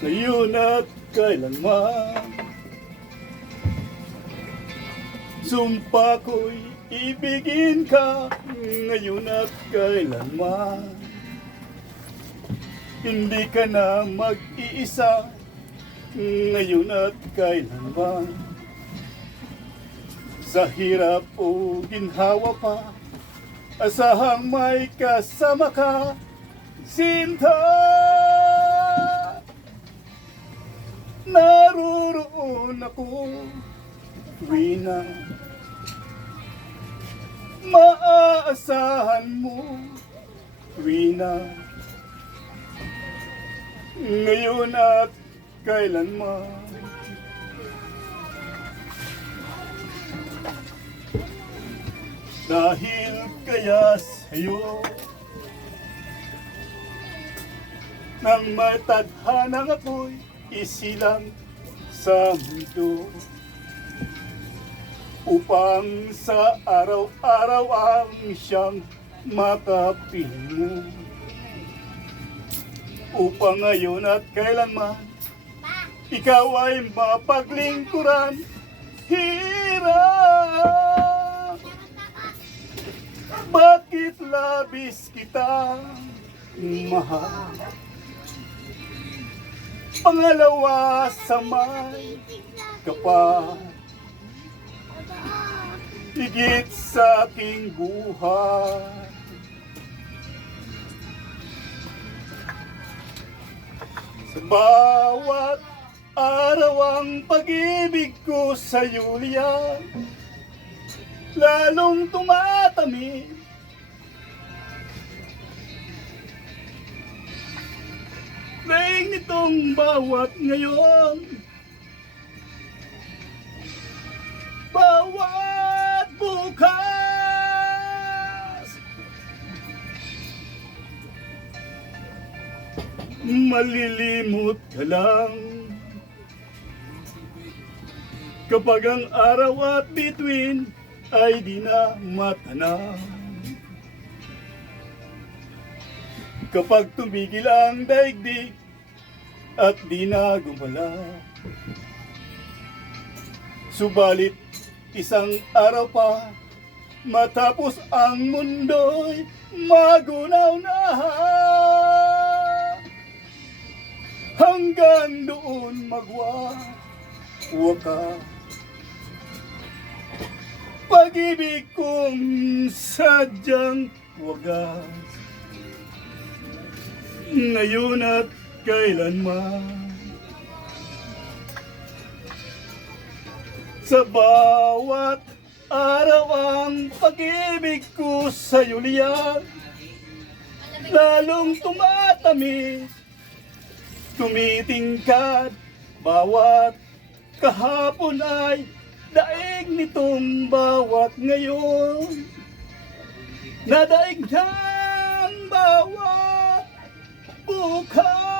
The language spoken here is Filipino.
ngayon at kailanman. Sumpa ko'y ibigin ka ngayon at kailanman. Hindi ka na mag-iisa ngayon at kailanman. Sa hirap o ginhawa pa, asahang may kasama ka, Sinta! Naroon ako, Rina. Maaasahan mo, Rina. Ngayon at kailanman. Dahil kaya sa'yo Nang matadhanang ako'y isilang sa mundo Upang sa araw-araw ang siyang makapiling Upang ngayon at kailanman Ikaw ay mapaglingkuran Hirap bakit labis kita mahal? Pangalawa sa may kapal Higit sa aking buhay Sa bawat araw ang pag-ibig ko sa Yulia lalong tumatami. Nitong bawat ngayon. Bawat bukas. Malilimot ka lang. Kapag ang araw at bituin ay di na matanaw. Kapag tumigil ang daigdig at di na gumalaw. Subalit isang araw pa matapos ang mundo'y magunaw na. Hanggang doon magwawakas pag-ibig kong sadyang wagas ngayon at kailanman. Sa bawat araw ang pag-ibig ko sa liyan lalong tumatamis. Tumitingkad bawat kahapon ay daig nitong bawat ngayon. Nadaig ng bawat bukas